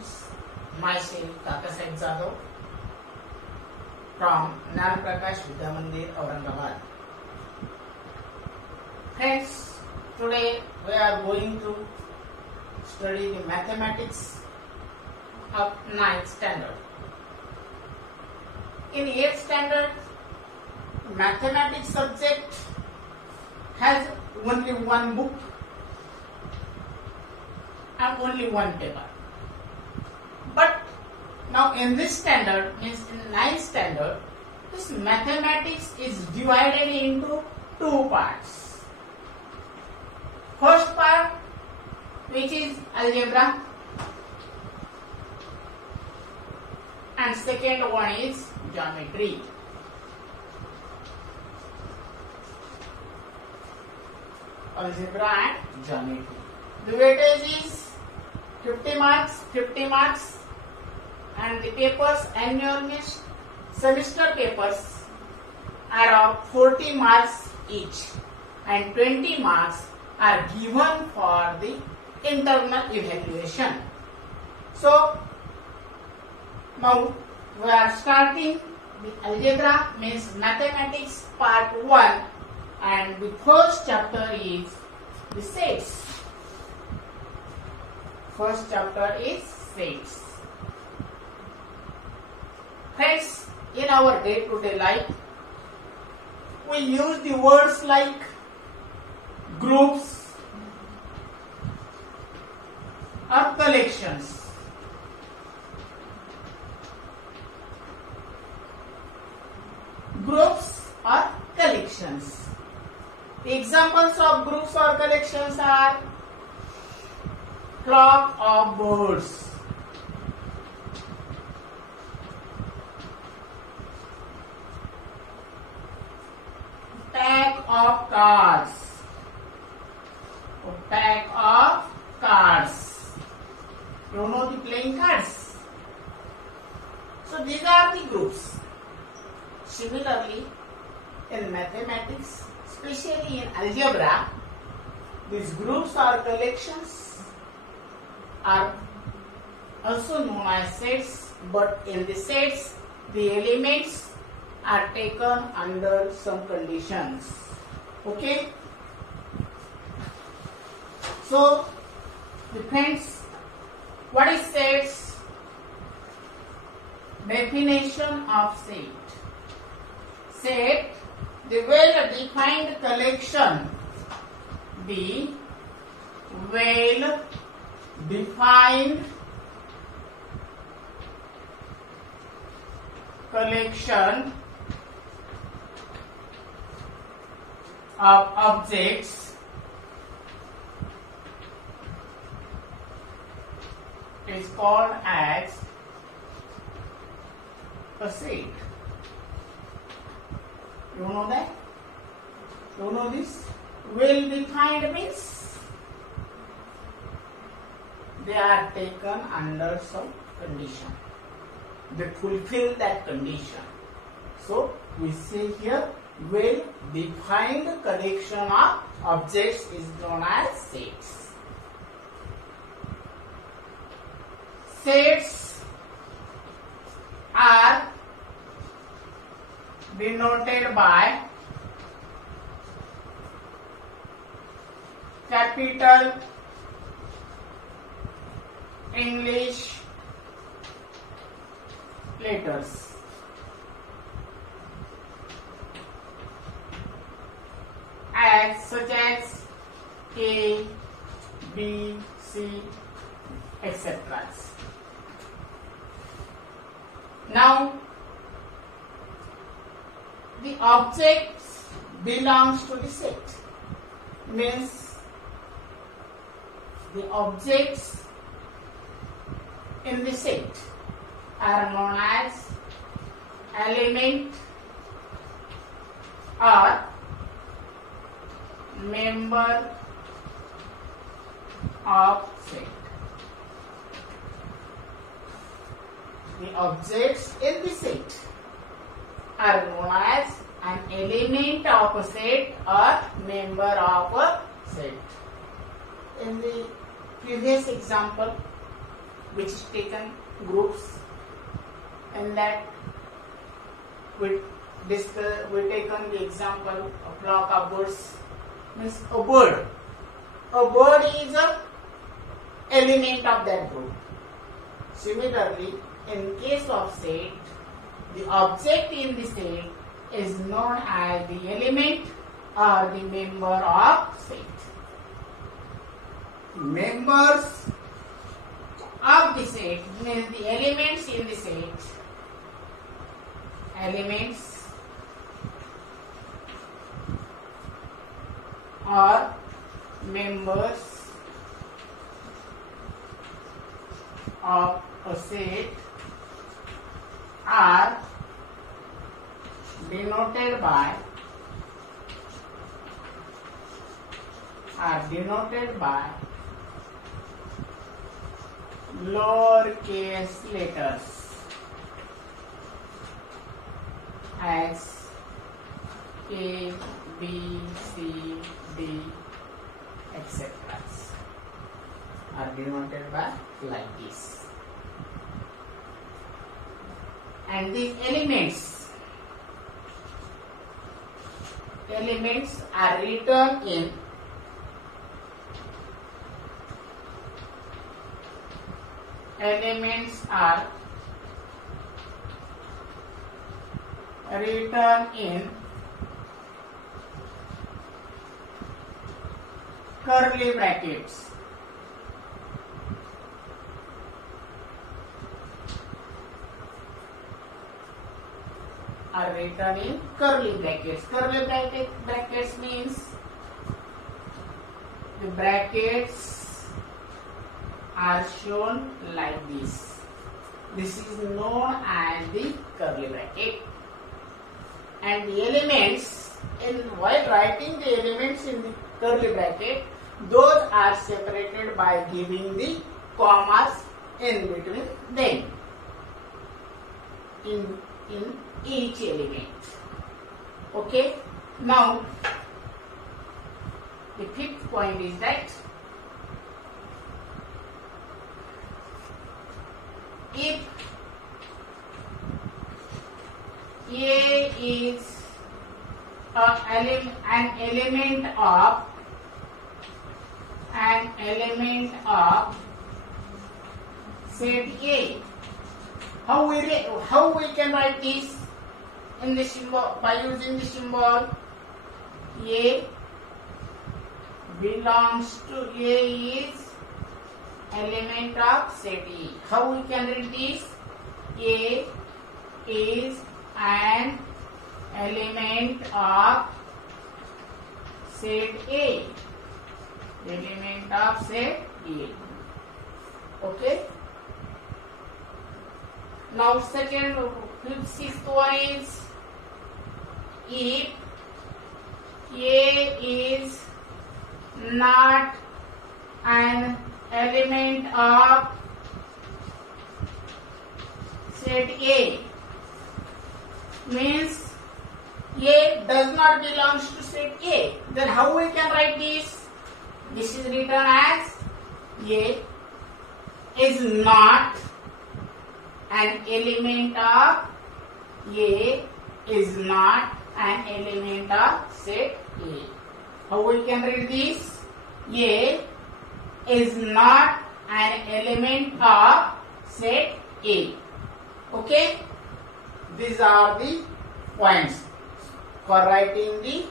students, myself Kaka Said Jadhav from Jnana Prakash Vidya Mandir, Aurangabad. Friends, today we are going to study the mathematics of 9th standard. In 8th standard, mathematics subject has only one book and only one paper. But now in this standard, means in 9th standard, this mathematics is divided into two parts. First part, which is algebra, and second one is geometry. Algebra and geometry. The weightage is 50 marks, and the papers, annual semester papers are of 40 marks each, and 20 marks are given for the internal evaluation. So now we are starting the algebra, means mathematics part 1, and the first chapter is the sets. First chapter is sets. Friends, in our day-to-day life, we use the words like groups or collections. Groups or collections. The examples of groups or collections are flock of birds, pack of cards, You know the playing cards. So these are the groups. Similarly, in mathematics, especially in algebra, these groups or collections are also known as sets, but in the sets, the elements are taken under some conditions. Okay? So, depends, what is sets? Definition of set. Set, the well-defined collection. The well-defined collection of objects is called as a set. You know that? You know this? Well-defined means they are taken under some condition. They fulfill that condition. So we say here, well-defined collection of objects is known as sets. Sets are denoted by capital English letters. Such as A, B, C, etc. Now, the objects belongs to the set. Means the objects in the set are known as element or member of set. The objects in the set are known as an element of a set or member of a set. In the previous example, which is taken groups. In that we taken the example of flock of birds. Means a bird. A bird is a element of that group. Similarly, in case of set, the object in the set is known as the element or the member of set. Members of the set means the elements in the set. Elements or members of a set are denoted by lowercase letters as A, B, C, D, etc. are denoted by like this. And these elements are written in curly brackets. Are written in curly brackets. Curly brackets means the brackets are shown like this. This is known as the curly bracket. And the elements, while writing the elements in the curly bracket, those are separated by giving the commas in between them. In each element. Okay. Now, the fifth point is that if A is an element of set A, how we can write this in the symbol by using the symbol A belongs to A is element of set A. How we can read this? A is an element of set A. Element of set A. Okay. Now sixth one is if A is not an element of set A, means A does not belong to set A, then how we can write this? This is written as A is not an element of A is not an element of set A. How we can read this? A is not an element of set A. Okay? These are the points for writing the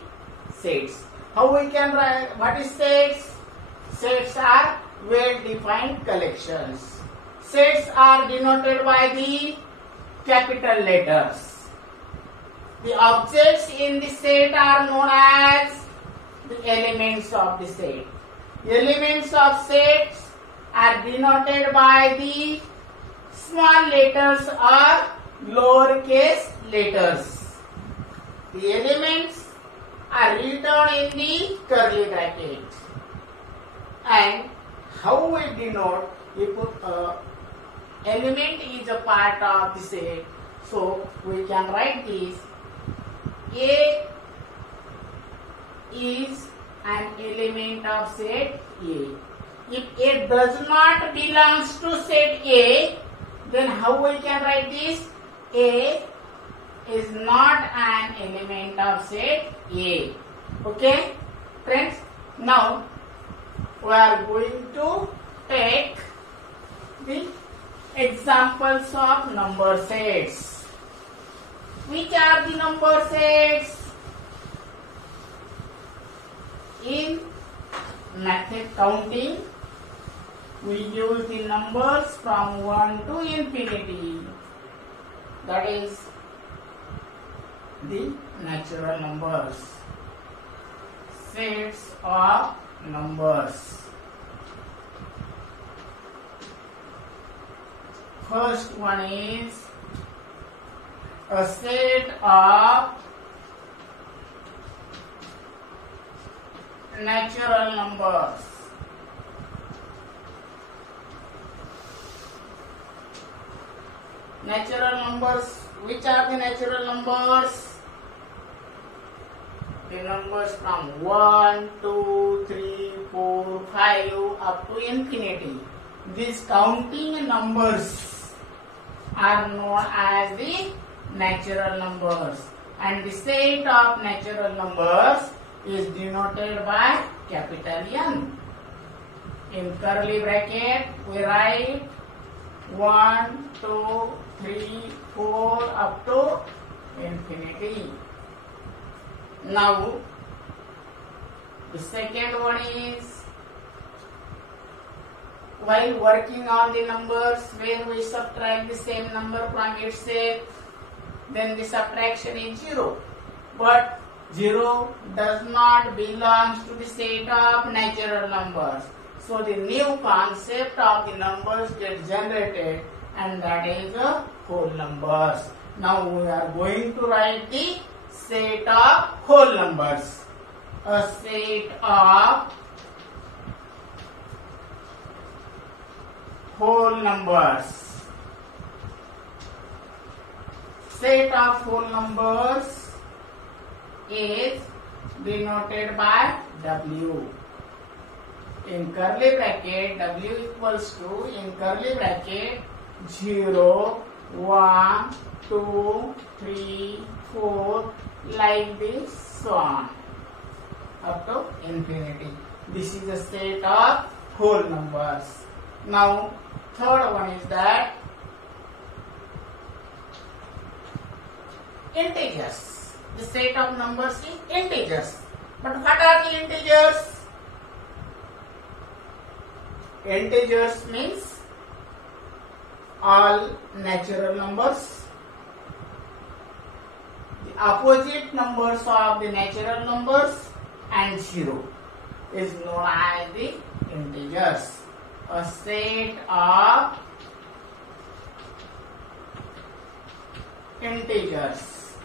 sets. How we can write? What is sets? Sets are well-defined collections. Sets are denoted by the capital letters. The objects in the set are known as the elements of the set. The elements of sets are denoted by the small letters or lowercase letters. The elements are written in the curly bracket. And how we denote? We put element is a part of the set, so we can write this. A is an element of set A. If A does not belongs to set A, then how we can write this? A is not an element of set A. Okay, friends. Now we are going to take the examples of number sets. Which are the number sets? In method counting, we use the numbers from 1 to infinity. That is the natural numbers. Sets of numbers. First one is a set of natural numbers. Natural numbers. Which are the natural numbers? The numbers from 1, 2, 3, 4, 5 up to infinity. These counting numbers are known as the natural numbers, and the set of natural numbers is denoted by capital N. In curly bracket we write 1, 2, 3, 4 up to infinity. Now the second one is, while working on the numbers, when we subtract the same number from its set, then the subtraction is 0. But 0 does not belong to the set of natural numbers. So the new concept of the numbers gets generated, and that is whole numbers. Now we are going to write the set of whole numbers. A set of whole numbers. Set of whole numbers is denoted by W. In curly bracket, W equals to, in curly bracket, 0, 1, 2, 3, 4, like this, so on, up to infinity. This is a set of whole numbers. Now, third one is that integers. The set of numbers is integers. But what are the integers? Integers means all natural numbers. The opposite numbers of the natural numbers and 0 is known as the integers. A set of integers.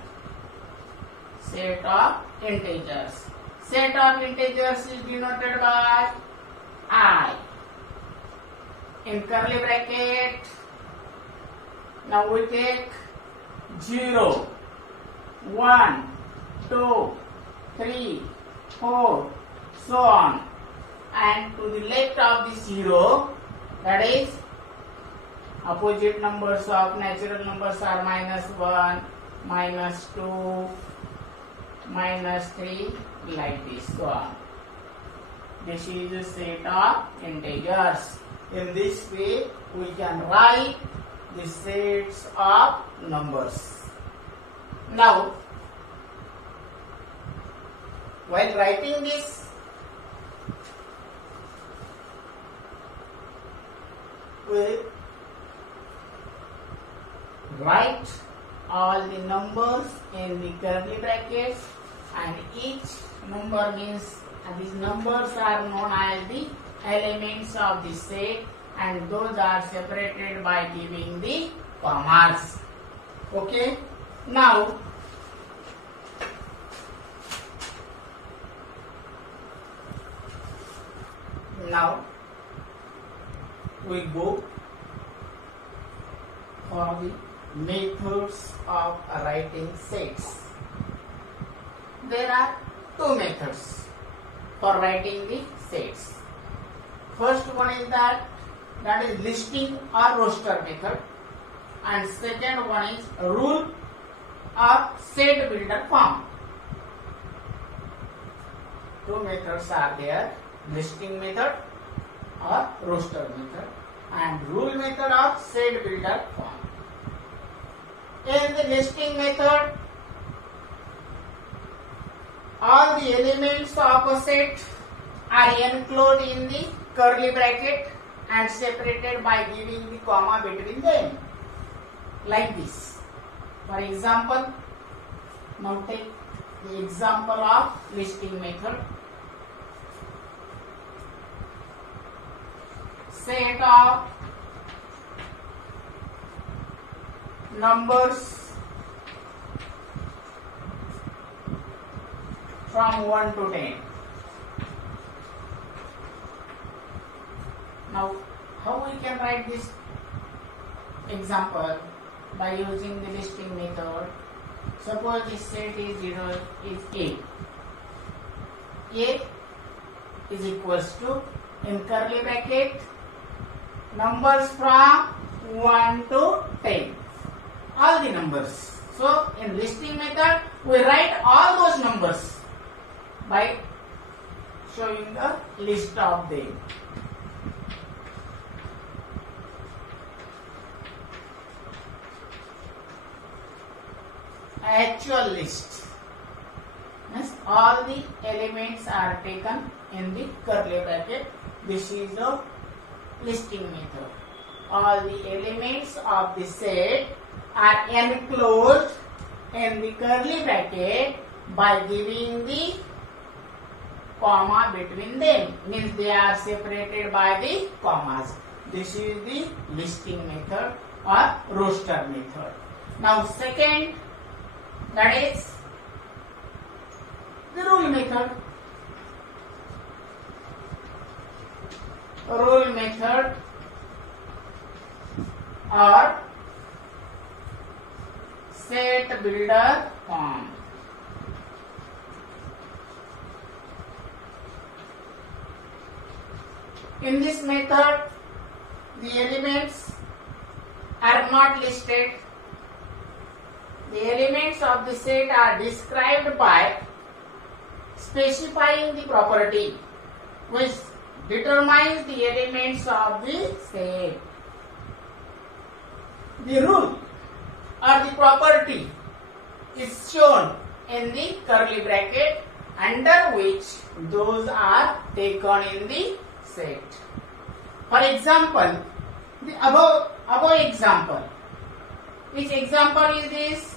Set of integers. Set of integers is denoted by I. In curly bracket, now we take 0, 1, 2, 3, 4, so on. And to the left of the 0, that is opposite numbers of natural numbers are -1, -2, -3, like this, so on. This is a set of integers. In this way, we can write the sets of numbers. Now, while writing this, we write all the numbers in the curly brackets, and each number means, these numbers are known as the elements of the set, and those are separated by giving the commas. Okay, now we go for the methods of writing sets. There are two methods for writing the sets. First one is that is listing or roster method, and second one is rule or set builder form. Two methods are there, listing method or roster method and rule method or set builder form. In the listing method, all the elements of a set are enclosed in the curly bracket and separated by giving the comma between them, like this. For example, now take the example of listing method. Set of numbers from 1 to 10. Now, how we can write this example? By using the listing method. Suppose this set is 0 is A. A is equals to, in curly bracket, numbers from 1 to 10. All the numbers. So, in listing method, we write all those numbers by showing the list of them. Actual list means all the elements are taken in the curly bracket. This is the listing method. All the elements of the set are enclosed in the curly bracket by giving the comma between them, means they are separated by the commas. This is the listing method or roster method. Now second, that is the rule method. Rule method or set builder form. In this method, the elements are not listed. The elements of the set are described by specifying the property which determines the elements of the set. The rule or the property is shown in the curly bracket under which those are taken in the set. For example, the above example. Which example is this?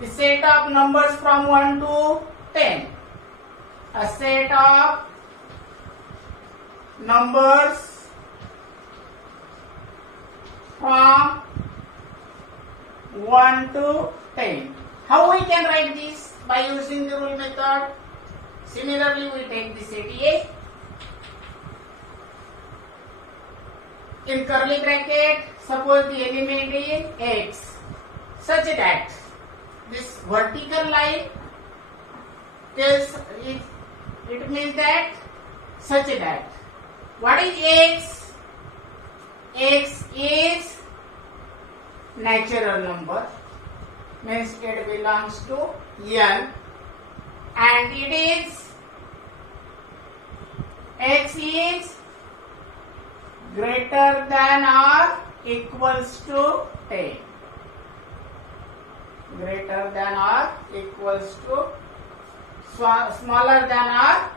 The set of numbers from 1 to 10. A set of numbers from 1 to 10. How we can write this? By using the rule method. Similarly, we take the set A. In curly bracket, suppose the element is X, such that this vertical line tells it means that such that what is X? X is natural number, means it belongs to N, and it is X is greater than or equals to 10. Greater than or equals to, smaller than or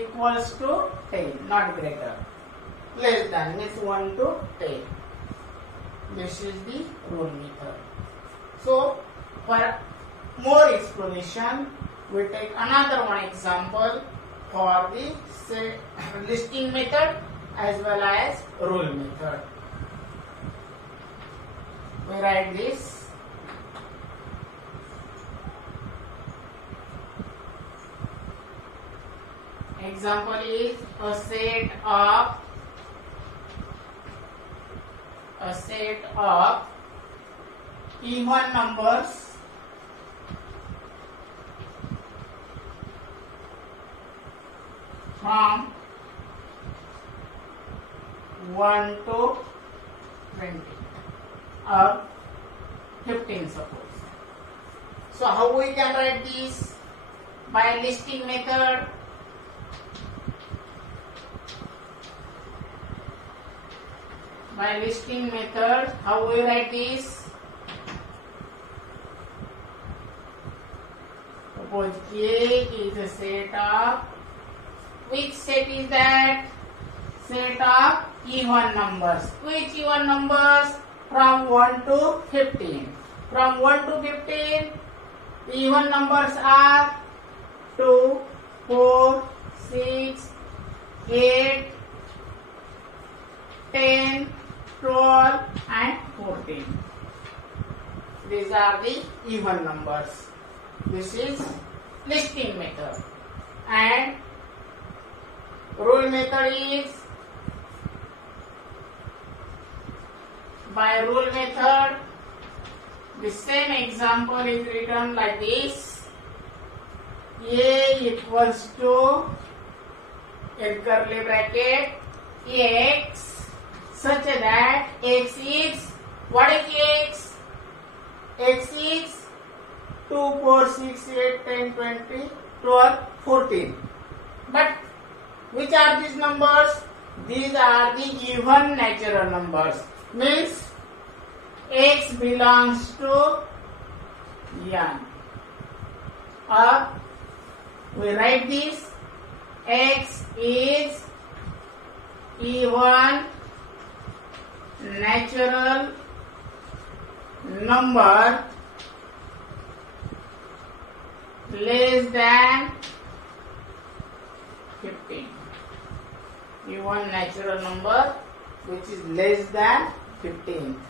equals to 10, not greater. Less than means 1 to 10. This is the rule method. So, for more explanation, we take another one example for the listing method as well as rule method. We write this. Example is a set of even numbers from 1 to 20 or 15 suppose. So how we can write this? By listing method. By listing method, how we write this? Suppose A is a set of, which set is that? Set of even numbers. Which even numbers? From 1 to 15. From 1 to 15, the even numbers are 2, 4, 6, 8, 10, 12 and 14. These are the even numbers. This is listing method. And rule method is, by rule method, the same example is written like this. A equals to, in curly bracket, x, such that x is, what is x? X is 2, 4, 6, 8, 10, 20, 12, 14. But which are these numbers? These are the even natural numbers. Means x belongs to n. Or we write this, x is even natural number less than 15. Even natural number which is less than 15.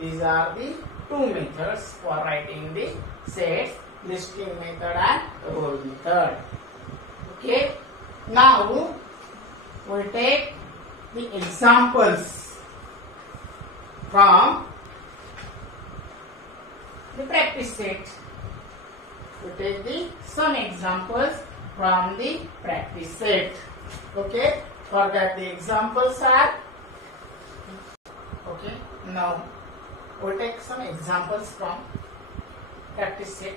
These are the two methods for writing the sets, listing method and rule method. Okay. Now we take the examples from the practice set. We take some examples from the practice set. Okay. For that the examples are, okay. Now we will take some examples from practice set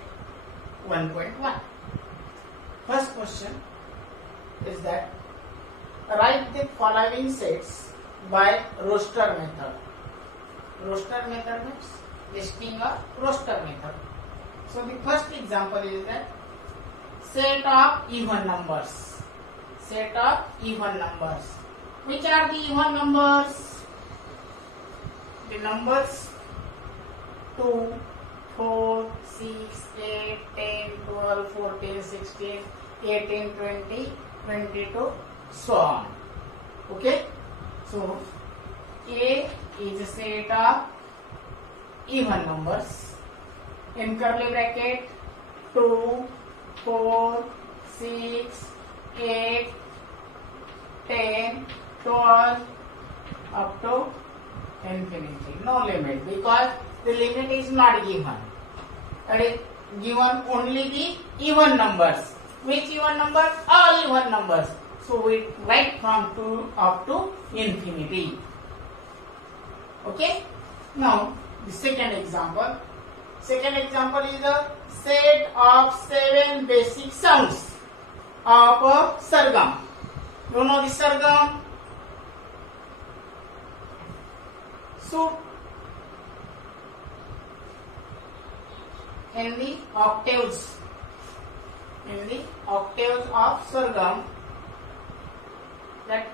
1.1. First question is that write the following sets by roster method. Roster method means listing or roster method. So the first example is that set of even numbers. Set of even numbers. Which are the even numbers? The numbers 2, 4, 6, 8, 10, 12, 14, 16, 18, 20, 22, so on. Okay. So A is a set of even numbers. In curly bracket 2, 4, 6, 8, 10, 12 up to infinity. No limit, because the limit is not given. It is given only the even numbers. Which even numbers? All even numbers. So we write from 2 up to infinity. Okay. Now the second example. Second example is a set of 7 basic sounds of a sargam. You know the sargam? So in the octaves of sargam, that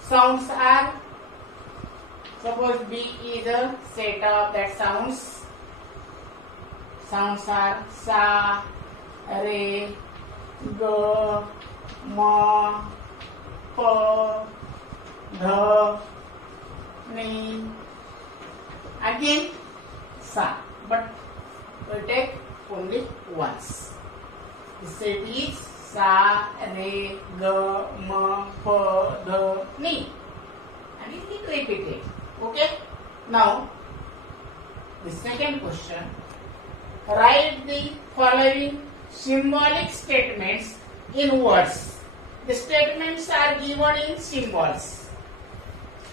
sounds are, suppose B is a set of that sounds. Sounds are sa, re, ga, ma, pa, dha, ni. Again sa, but we take only once. The set is sa, re, ga, ma, pa, dha, ni, and it is repeated. Okay. Now the second question. Write the following symbolic statements in words. the statements are given in symbols,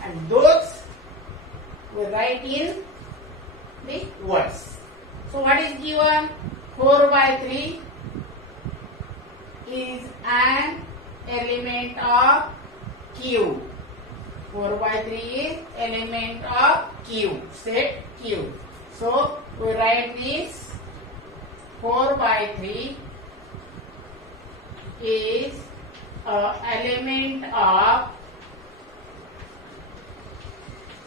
and those we write in the words. So what is given? 4 by 3 is an element of Q. 4 by 3 is element of Q, set Q. So we write this 4 by 3 is an element of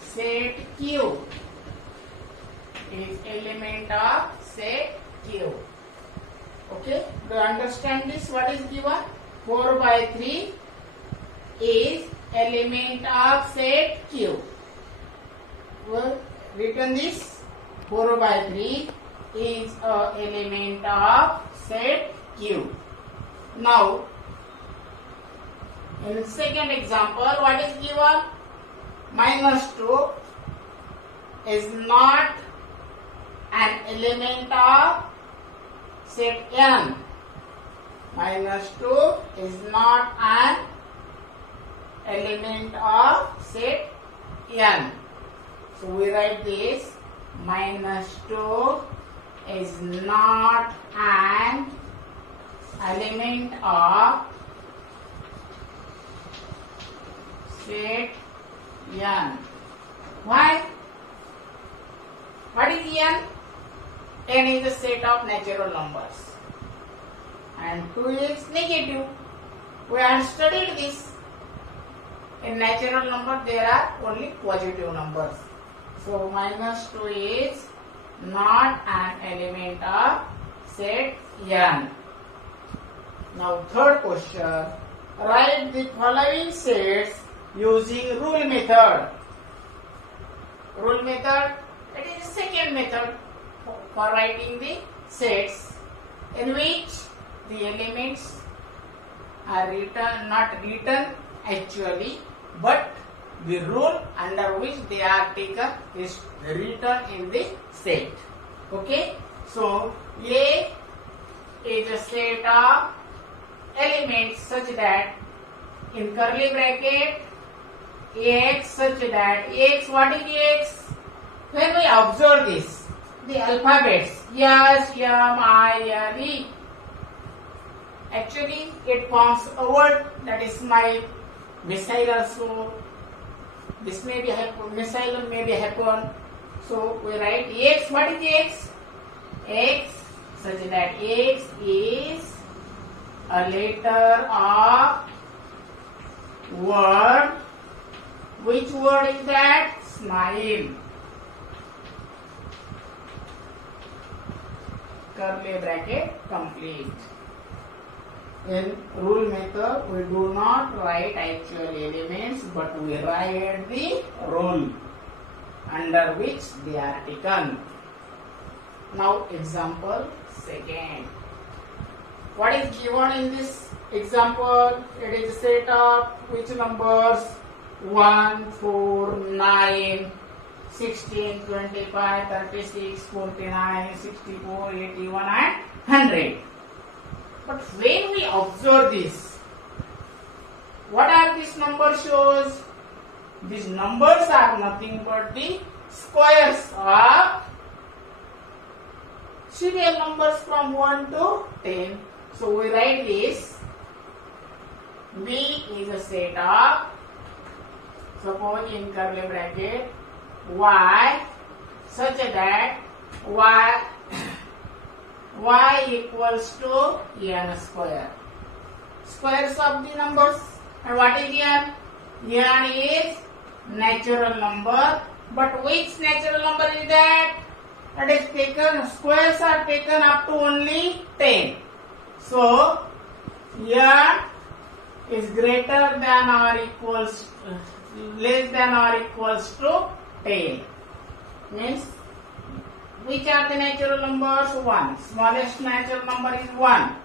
set Q. Is element of set Q. Okay, do you understand this? What is given? 4 by 3 is element of set Q. Well, written this 4 by 3 is an element of set Q. Now, in the second example, what is given? -2 is not an element of set N. -2 is not an element of set N. So we write this -2 is not an element of set N. Why? What is N? N is a set of natural numbers and 2 is negative. We have studied this. In natural number there are only positive numbers. So -2 is not an element of set N. Now third question. Write the following sets using rule method. Rule method, it is the second method for writing the sets in which the elements are written, not written actually, but the rule under which they are taken is written in the set. Okay, so A is a set of elements such that in curly bracket Ax such that Ax, what is Ax? When we observe this, the alphabets S, M, I, N, E, actually it forms a word, that is my missile also. This may be missile may be happen. So we write X. What is X? X such that X is a letter of word. Which word is that? Smile. Curly bracket complete. In rule method, we do not write actual elements, but we write the rule under which they are taken. Now, example second. What is given in this example? It is a set of which numbers? 1, 4, 9, 16, 25, 36, 49, 64, 81 and 100. But when we observe this, what are these numbers shows? These numbers are nothing but the squares of serial numbers from 1 to 10. So we write this. B is a set of, suppose in curly bracket, Y such that y equals to n square. Squares of the numbers. And what is n? N is natural number. But which natural number is that? That is taken, squares are taken up to only 10. So, n is greater than or equals, less than or equals to 10. Means, which are the natural numbers? 1. Smallest natural number is 1.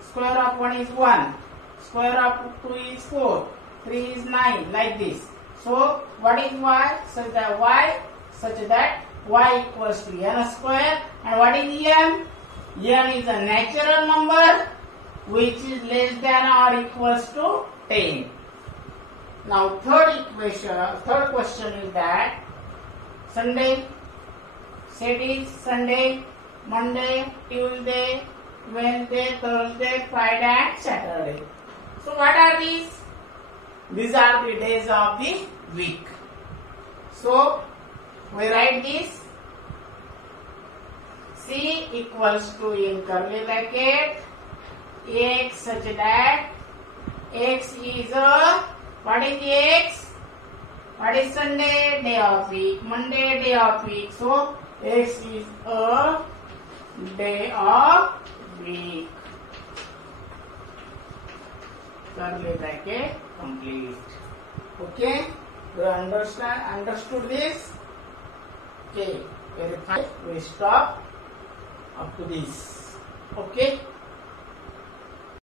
Square of 1 is 1. Square of 2 is 4. 3 is 9. Like this. So, what is y? Such that y equals to n square. And what is n? N is a natural number. which is less than or equals to 10. Now third question is that Sunday, set is Sunday, Monday, Tuesday, Wednesday, Thursday, Friday and Saturday. So what are these? These are the days of the week. So we write this C equals to in curly bracket X such that X is what is X? What is Sunday? Day of week. Monday, day of week. So X is a day of week. Curly bracket complete. Okay? You understood this? Okay. Verify. We stop up to this. Okay?